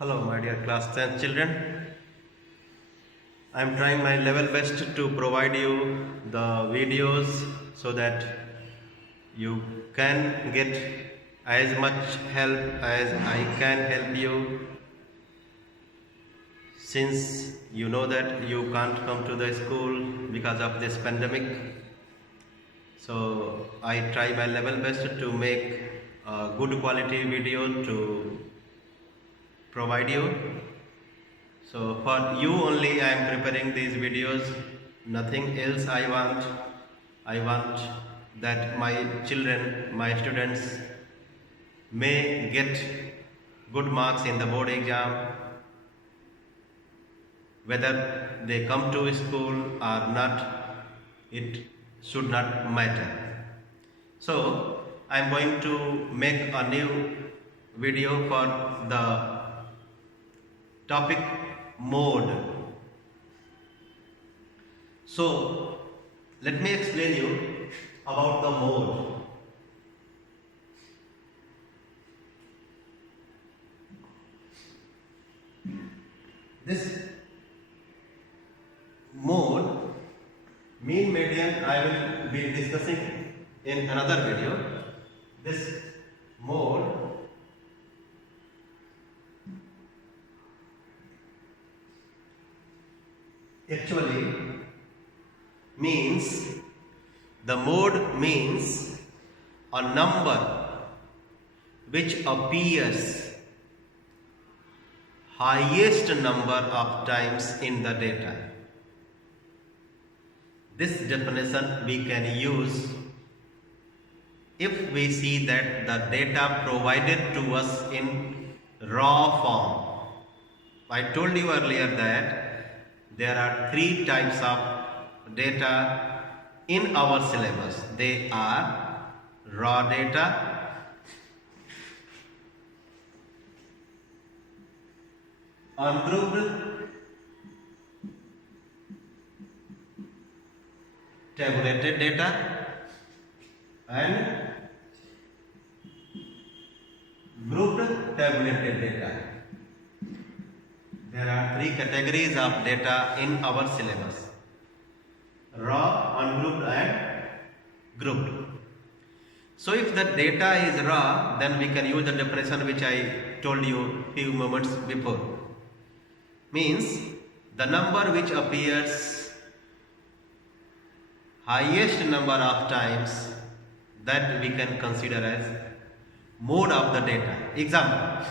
Hello, my dear class 10 children. I am trying my level best to provide you the videos so that you can get as much help as I can help you, since you know that you can't come to the school because of this pandemic. So I try my level best to make a good quality video to provide you. So for you only I am preparing these videos, nothing else I want. I want that my children, my students may get good marks in the board exam, whether they come to school or not, it should not matter. So I am going to make a new video for the topic mode. So let me explain you about the mode. This mode, mean median, I will be discussing in another video. This mode actually means, the mode means a number which appears highest number of times in the data. This definition we can use if we see that the data provided to us in raw form. I told you earlier that there are three types of data in our syllabus. They are raw data, ungrouped, tabulated data, and grouped tabulated data. There are three categories of data in our syllabus: raw, ungrouped, and grouped. So if the data is raw, then we can use the definition which I told you few moments before. Means the number which appears highest number of times, that we can consider as mode of the data. Example: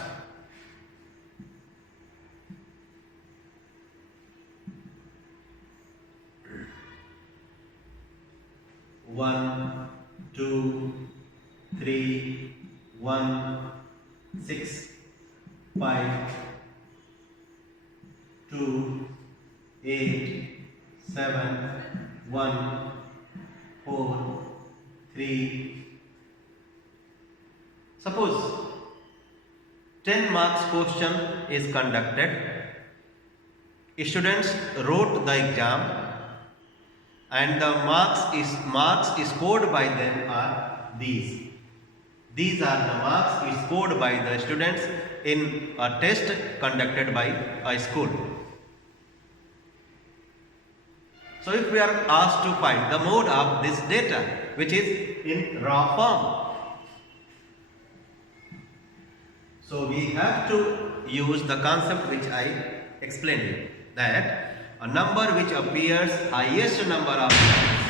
one, two, three, 1, 6, 5, 2, 8, 7, 1, 4, 3. Suppose 10 marks question is conducted. Students wrote the exam and the marks scored by them are these. These are the marks scored by the students in a test conducted by a school. So if we are asked to find the mode of this data, which is in raw form, so we have to use the concept which I explained you, that a number which appears highest number of times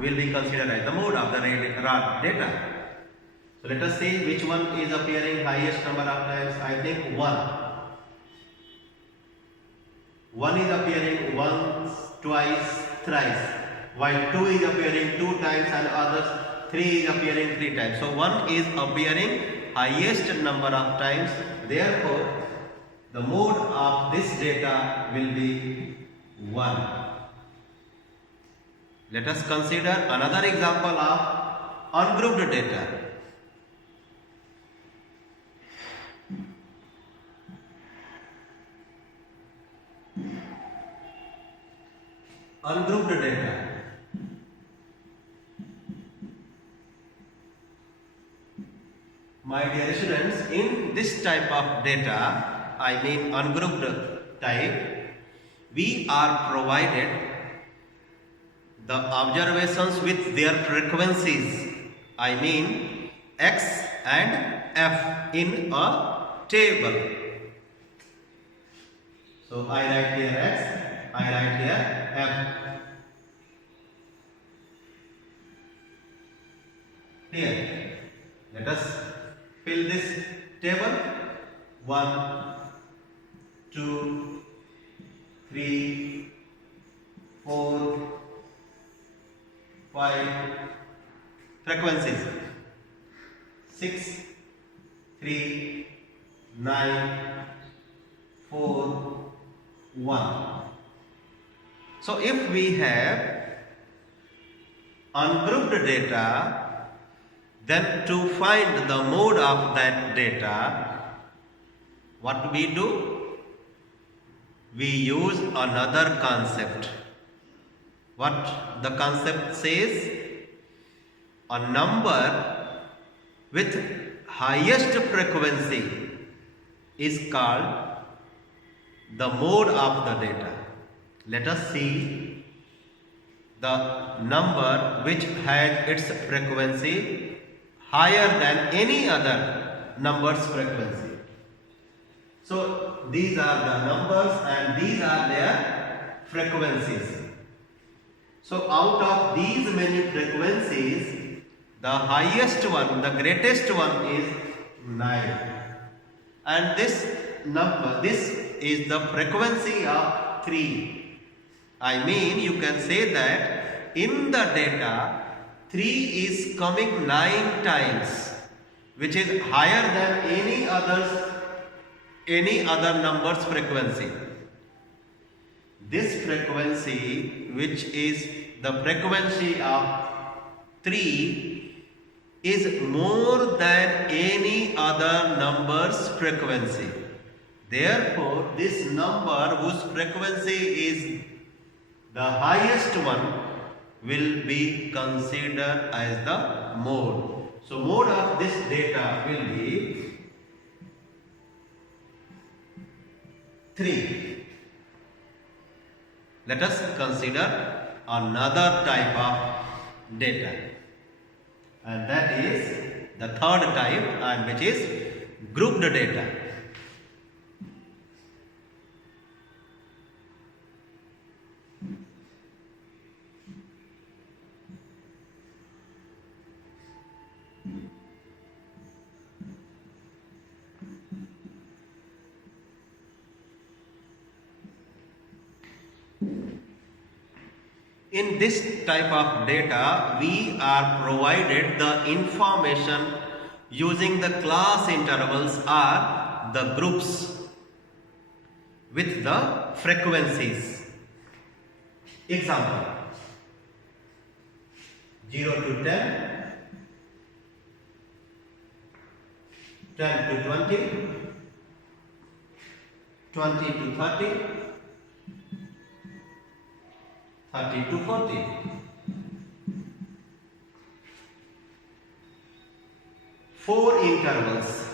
will be considered as the mode of the raw data. So let us see which one is appearing highest number of times. I think 1. 1 is appearing once, twice, thrice, while 2 is appearing 2 times and others 3 is appearing 3 times. So 1 is appearing highest number of times. Therefore, the mode of this data will be 1. Let us consider another example of ungrouped data. Ungrouped data. My dear students, in this type of data, I mean ungrouped type, we are provided the observations with their frequencies, I mean X and F in a table. So I write here X, I write here F. Here, let us fill this table. 1, 2, 3, 4, 5 frequencies. 6, 3, 9, 4, 1. So if we have ungrouped data, then to find the mode of that data, what we do? We use another concept. What the concept says? A number with highest frequency is called the mode of the data. Let us see the number which has its frequency higher than any other number's frequency. So these are the numbers and these are their frequencies. So out of these many frequencies, the highest one, the greatest one is 9. And this number, this is the frequency of 3. I mean, you can say that in the data, 3 is coming 9 times, which is higher than any other number's frequency. This frequency, which is the frequency of 3, is more than any other number's frequency. Therefore, this number whose frequency is the highest one will be considered as the mode. So mode of this data will be 3. Let us consider another type of data, and that is the third type, and which is grouped data. In this type of data, we are provided the information using the class intervals or the groups with the frequencies. Example, 0 to 10, 10 to 20, 20 to 30, 30 to 40. Four intervals.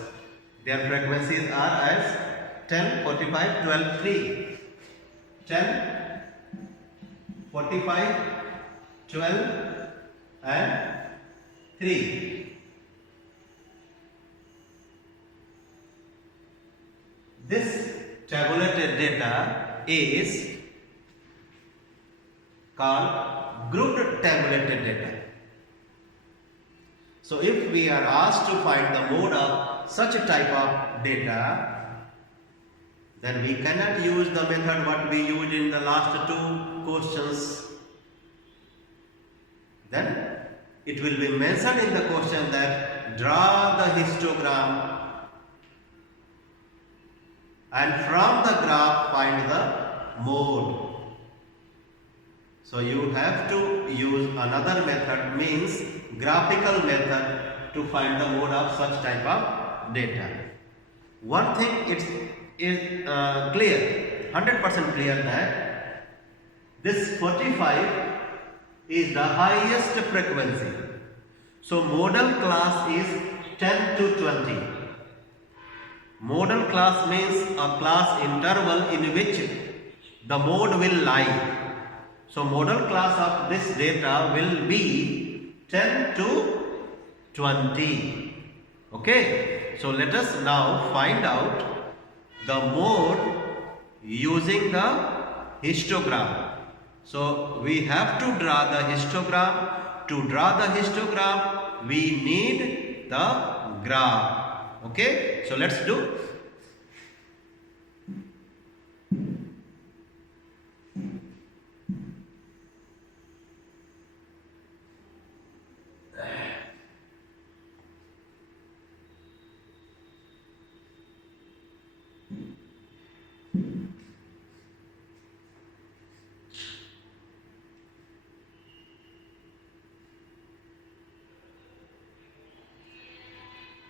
Their frequencies are as 10, 45, 12, 3. 10, 45, 12 and 3. This tabulated data is called grouped tabulated data. So if we are asked to find the mode of such a type of data, then we cannot use the method what we used in the last two questions. Then it will be mentioned in the question that draw the histogram and from the graph find the mode. So you have to use another method, means graphical method, to find the mode of such type of data. One thing is clear, 100% clear, that this 45 is the highest frequency. So modal class is 10 to 20. Modal class means a class interval in which the mode will lie. So modal class of this data will be 10 to 20. Okay. So let us now find out the mode using the histogram. So we have to draw the histogram. To draw the histogram, we need the graph. Okay, so let's do.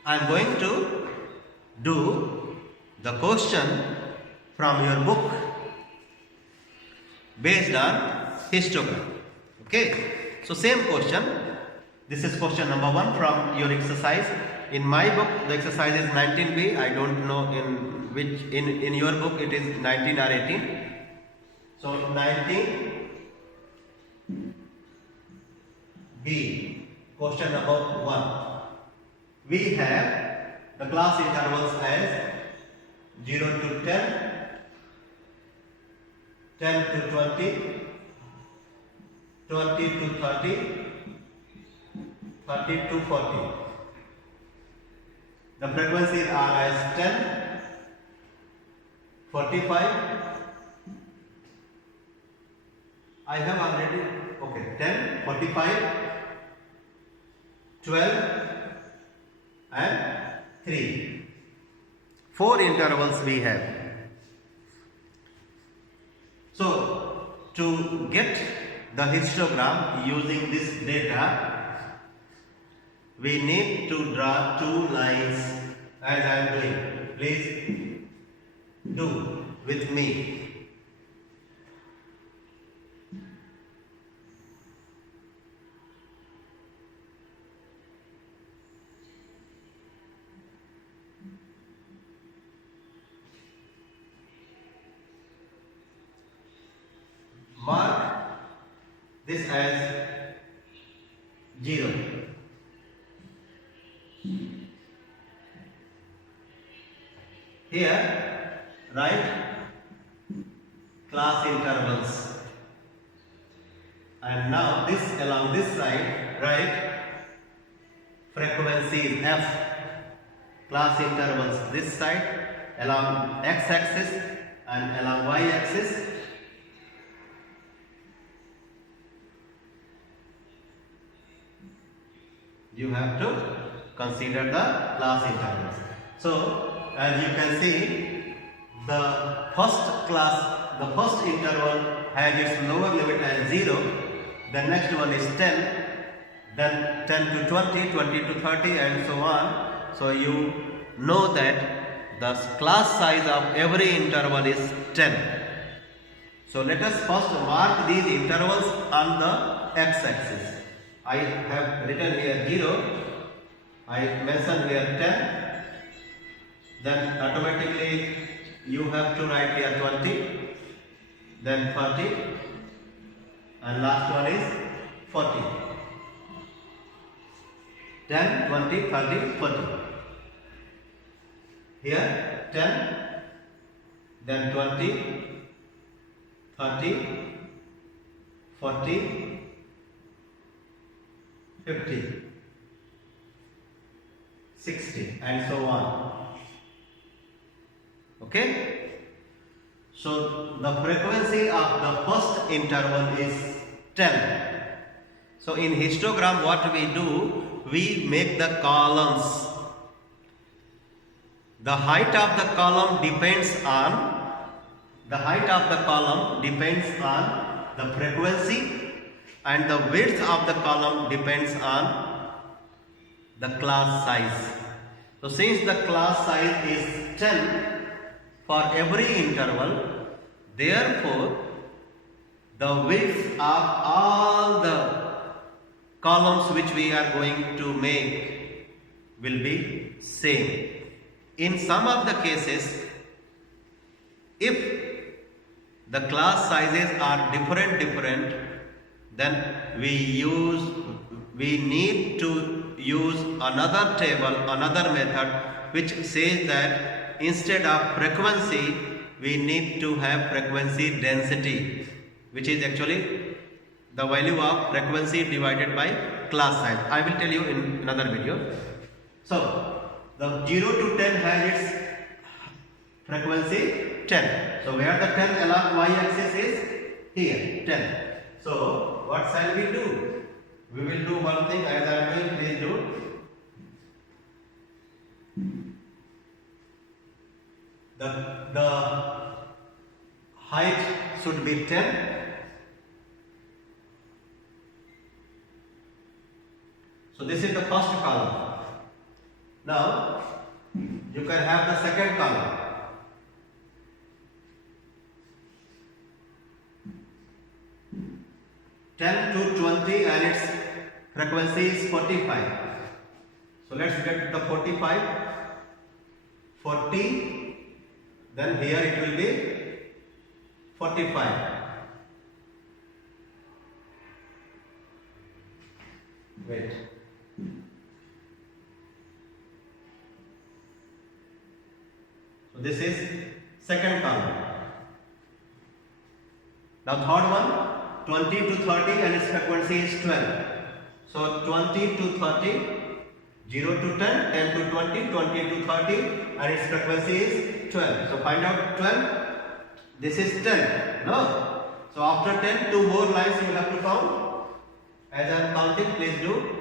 I am going to do the question from your book based on histogram. Okay, so same question. This is question number 1 from your exercise. In my book the exercise is 19b. I don't know in which in your book it is 19 or 18. So 19b, question number 1. We have the class intervals as 0 to 10, 10 to 20, 20 to 30, 30 to 40. The frequencies are as 10, 45. I have already, okay, 10, 45, 12 and 3. 4 intervals we have. So to get the histogram using this data, we need to draw 2 lines as I am doing. Please do with me. Mark this as 0. Here write class intervals, and now this along this side write frequencies F, class intervals this side along x-axis and along y-axis. You have to consider the class intervals. So as you can see, the first interval has its lower limit as 0, the next one is 10, then 10 to 20, 20 to 30 and so on. So you know that the class size of every interval is 10. So let us first mark these intervals on the x-axis. I have written here 0, I mentioned here 10, then automatically you have to write here 20, then 30, and last one is 40. 10, 20, 30, 40. Here 10, then 20, 30, 40, 50, 60 and so on. Okay. So the frequency of the first interval is 10. So in histogram what we do, we make the columns. The height of the column depends on the frequency, and the width of the column depends on the class size. So since the class size is 10 for every interval, therefore the width of all the columns which we are going to make will be same. in some of the cases, if the class sizes are different, then we need to use another table, another method which says that instead of frequency we need to have frequency density, which is actually the value of frequency divided by class size. I will tell you in another video. So the 0 to 10 has its frequency 10. So where the 10 along y-axis is? Here, 10. So what shall we do? We will do one thing, as I am doing, please do. The height should be 10. So this is the first column. Now you can have the second column. (10 to 20) and its frequency is 45. So let's get the 45. 40. Then here it will be 45. Wait. So this is second column. Now third one, 20 to 30 and its frequency is 12. So 20 to 30, 0 to 10, 10 to 20, 20 to 30 and its frequency is 12. So find out 12. This is 10. No. So after 10, 2 more lines you will have to count. As I am counting, please do.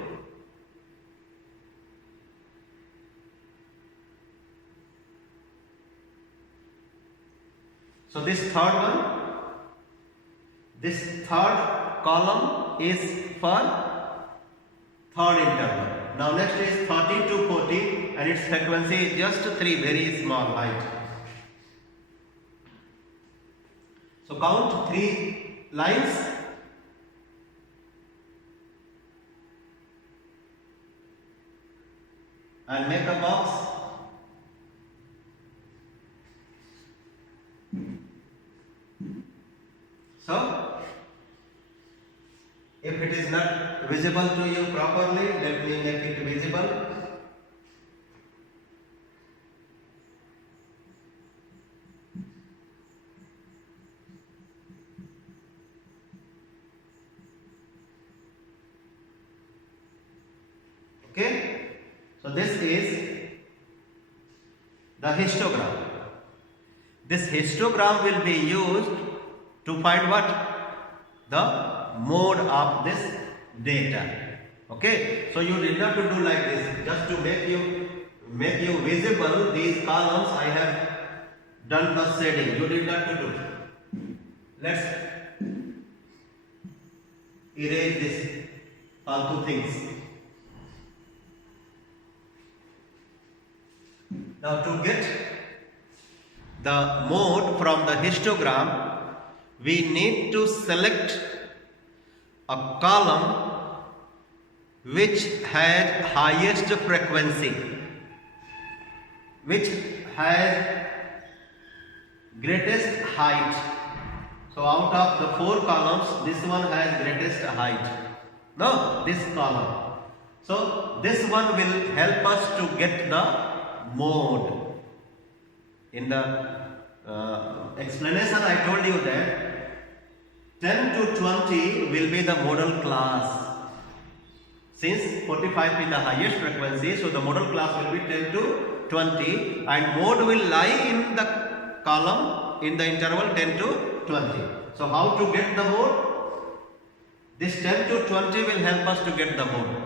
So this third one, this third column is for third interval. Now next is 30 to 40 and its frequency is just 3, very small height. So count 3 lines. And make a box. So, if it is not visible to you properly, let me make it visible. Okay? So this is the histogram. This histogram will be used to find what? The mode of this data. Okay? So you did not to do like this. Just to make you visible these columns, I have done the shading. You did not to do. Let's erase this all two things. Now to get the mode from the histogram, we need to select a column which has highest frequency, which has greatest height. So out of the 4 columns, this one has greatest height. No, this column. So this one will help us to get the mode. In the explanation I told you that 10 to 20 will be the model class. Since 45 is the highest frequency, so the model class will be 10 to 20 and mode will lie in the column in the interval 10 to 20. So how to get the mode? This 10 to 20 will help us to get the mode.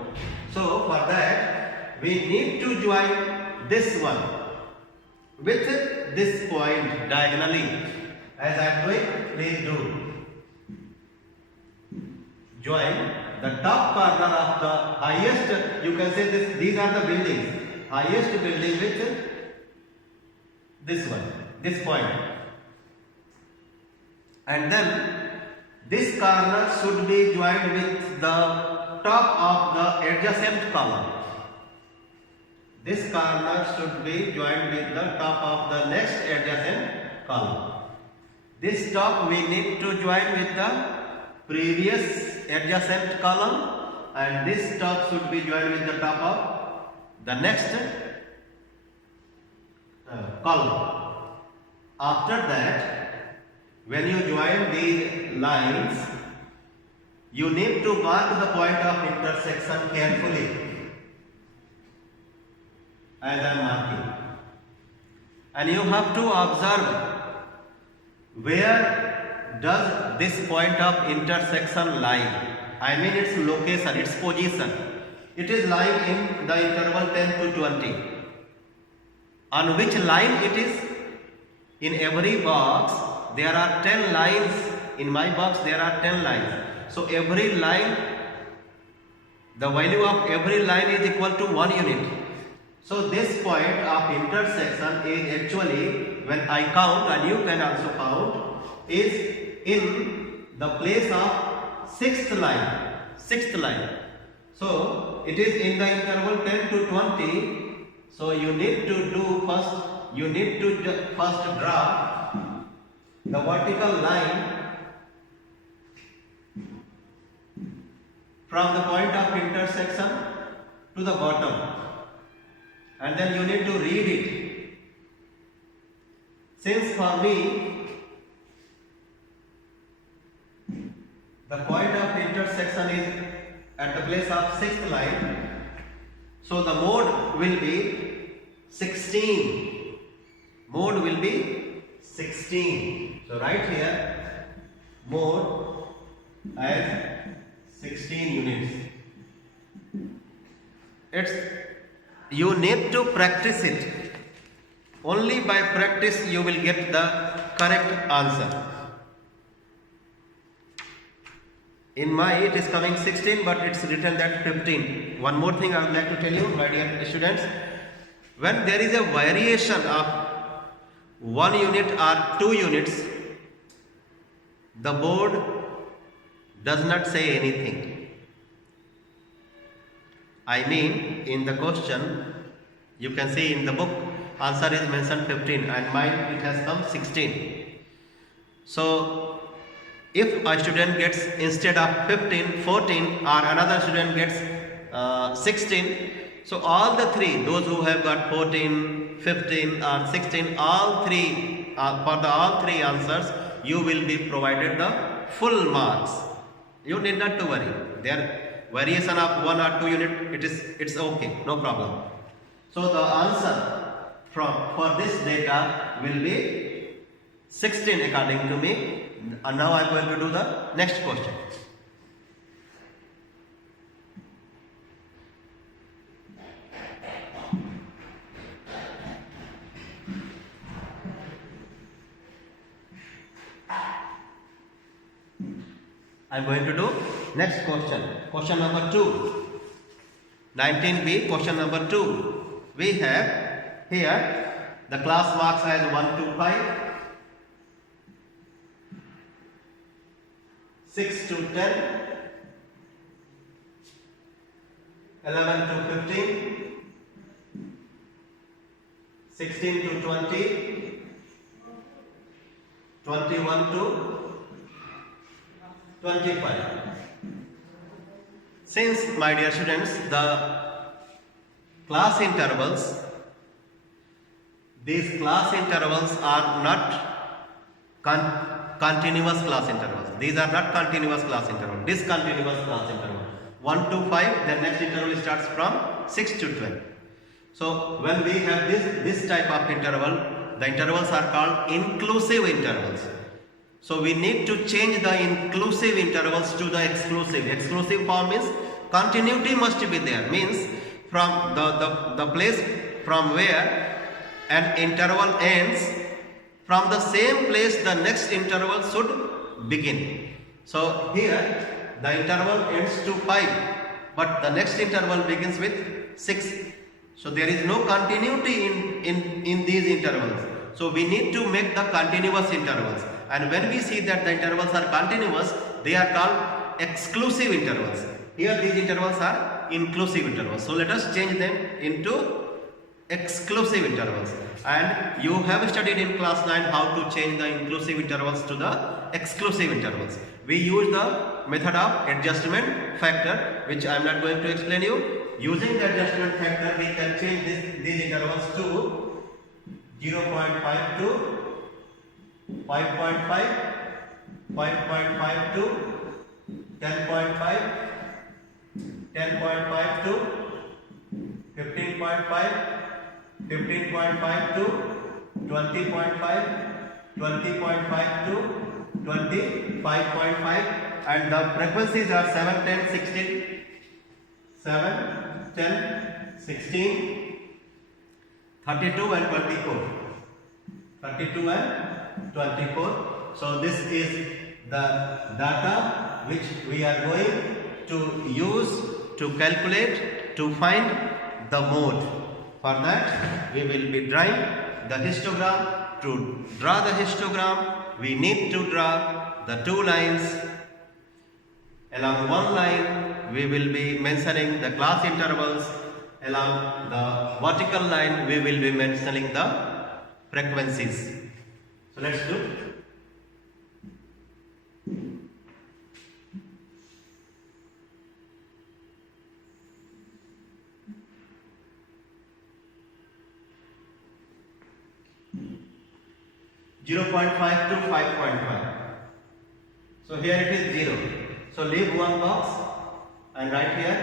So for that we need to join this one with this point diagonally. As I am doing, please do. Join the top corner of the highest, you can say this, these are the buildings. Highest building with this one, this point. And then this corner should be joined with the top of the adjacent column. this corner should be joined with the top of the next adjacent column. This top we need to join with the previous adjacent column, and this top should be joined with the top of the next column. After that, when you join these lines, you need to mark the point of intersection carefully, as I am marking, and you have to observe where does this point of intersection lie. I mean its location, its position. It is lying in the interval 10 to 20. On which line it is? In every box there are 10 lines. In my box there are 10 lines. So every line, the value of every line is equal to 1 unit. So this point of intersection is actually, when I count and you can also count, is in the place of sixth line. So it is in the interval 10 to 20. So you need to first draw the vertical line from the point of intersection to the bottom, and then you need to read it. Since for me the point of intersection is at the place of sixth line, so the mode will be 16. Mode will be 16. So write here mode as 16 units. You need to practice it. Only by practice you will get the correct answer. In my it is coming 16, but it's written that 15. One more thing I would like to tell you, my dear students. When there is a variation of 1 unit or 2 units, the board does not say anything. I mean, in the question, you can see in the book, answer is mentioned 15, and mine it has come 16. So, if a student gets instead of 15, 14, or another student gets 16, so all the three, those who have got 14, 15 or 16, all three, for the all three answers, you will be provided the full marks. You need not to worry. There variation of 1 or 2 unit, it's okay, no problem. So the answer for this data will be 16 according to me. And now I am going to do the next question. I am going to do next question. Question number 2. 19B, question number 2. We have here the class marks as 1 to 5. 6 to 10, 11 to 15, 16 to 20, 21 to 25. Since, my dear students, the class intervals, these class intervals are not continuous class intervals. These are not continuous class intervals, discontinuous class interval. 1 to 5, the next interval starts from 6 to 12. So when we have this type of interval, the intervals are called inclusive intervals. So we need to change the inclusive intervals to the exclusive. Exclusive form means continuity must be there. Means from the place from where an interval ends, from the same place the next interval should begin. So here the interval ends to 5, but the next interval begins with 6. So there is no continuity in these intervals. So we need to make the continuous intervals. And when we see that the intervals are continuous, they are called exclusive intervals. Here these intervals are inclusive intervals. So let us change them into exclusive intervals, and you have studied in class 9 how to change the inclusive intervals to the exclusive intervals. We use the method of adjustment factor, which I am not going to explain you. Using the adjustment factor, we can change these intervals to 0.5 to 5.5, 5.5 to 10.5, 10.5 to 15.5, 15.5 to 20.5, 20.5 to 25.5, and the frequencies are 7, 10, 16, 7, 10, 16, 32 and 24. 32 and 24. So this is the data which we are going to use to calculate, to find the mode. For that, we will be drawing the histogram. To draw the histogram, we need to draw the two lines. Along one line, we will be mentioning the class intervals. Along the vertical line, we will be mentioning the frequencies. So let's do. 0.5 to 5.5. So here it is 0. So leave one box and write here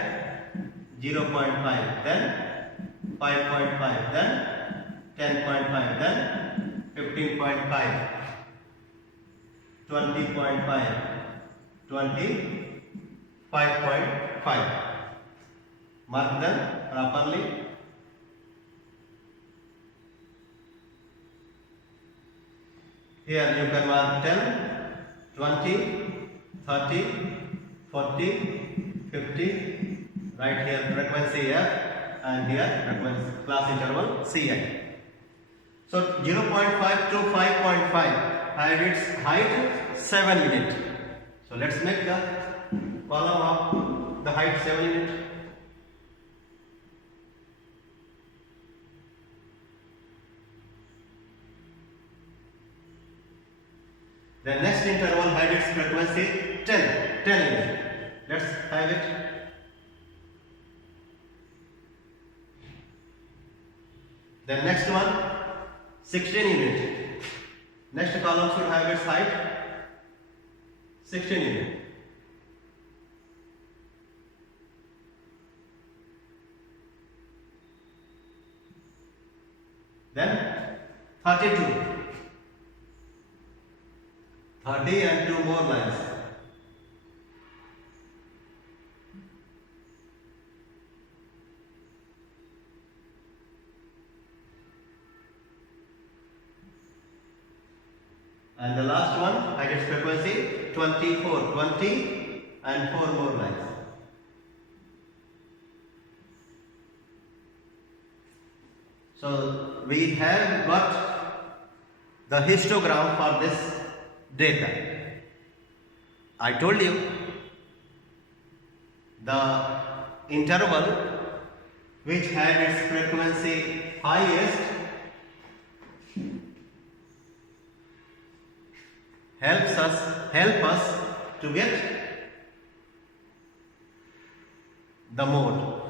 0.5, then 5.5, then 10.5, then 15.5, 20.5, 25.5. Mark them properly. Here you can mark 10, 20, 30, 40, 50. Right here frequency F, and here frequency class interval Ci. So 0.5 to 5.5 and its height 7 units. So let's make the column of the height 7 units. The next interval had its frequency 10 units. Let's have it. The next one 16 units. Next column should have its height 16 units. Then 32. 30 and 2 more lines. And the last one had its frequency 24, 20 and 4 more lines. So we have got the histogram for this data. I told you the interval which had its frequency highest help us to get the mode.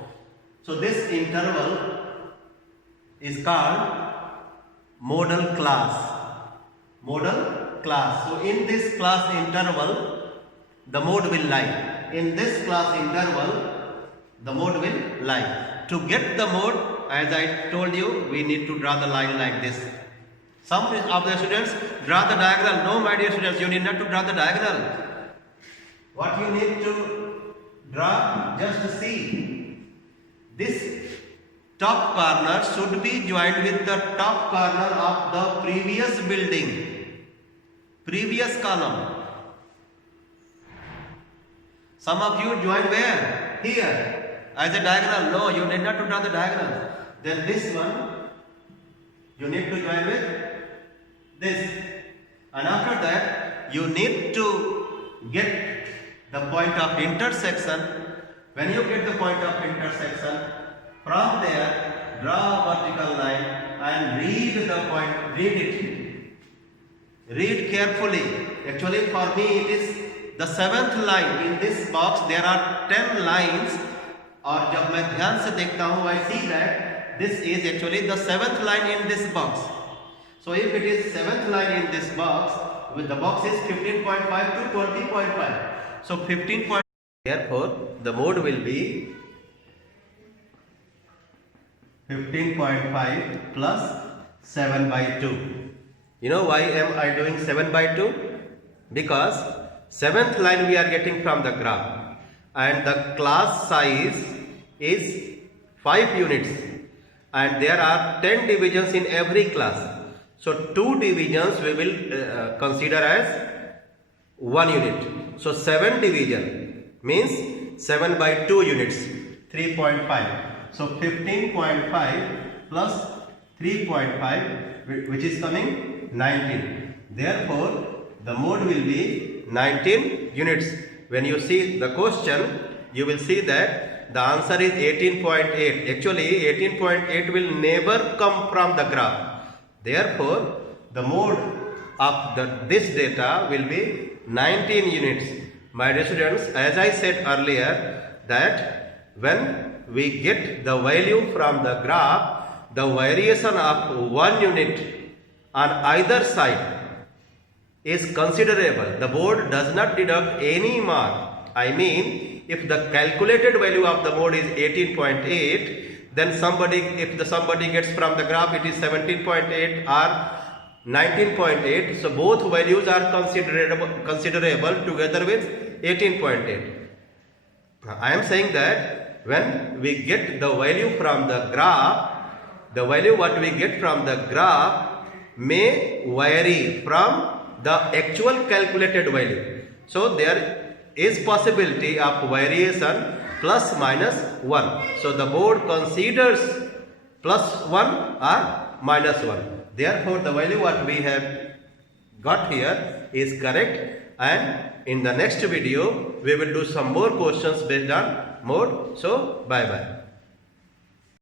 So this interval is called modal class. Modal class. So in this class interval, the mode will lie. In this class interval, the mode will lie. To get the mode, as I told you, we need to draw the line like this. Some of the students draw the diagonal. No, my dear students, you need not to draw the diagonal. What you need to draw, just see. This top corner should be joined with the top corner of the previous building, previous column. Some of you join where? Here, as a diagonal. No, you need not to draw the diagonal. Then this one, you need to join with this. And after that, you need to get the point of intersection. When you get the point of intersection, from there draw a vertical line and read the point, read it. Read carefully. Actually for me it is the 7th line in this box. There are 10 lines और जब मैं ध्यान से देखता हूँ I see that this is actually the 7th line in this box. So if it is 7th line in this box, the box is 15.5 to 20.5. So 15. Therefore the mode will be 15.5 plus 7 by 2. You know why am I doing 7 by 2? Because 7th line we are getting from the graph and the class size is 5 units and there are 10 divisions in every class. So 2 divisions we will consider as 1 unit. So 7 division means 7 by 2 units, 3.5. So 15.5 plus 3.5, which is coming 19. Therefore the mode will be 19 units. When you see the question, you will see that the answer is 18.8. Actually 18.8 will never come from the graph. Therefore the mode of this data will be 19 units. My dear students, as I said earlier that when we get the value from the graph, the variation of 1 unit on either side is considerable. The board does not deduct any mark. I mean, if the calculated value of the mode is 18.8, then somebody gets from the graph it is 17.8 or 19.8. So both values are considerable together with 18.8. I am saying that when we get the value from the graph, the value what we get from the graph may vary from the actual calculated value. So there is possibility of variation plus minus 1. So the board considers plus 1 or minus 1. Therefore the value what we have got here is correct, and in the next video we will do some more questions based on mode. So bye bye.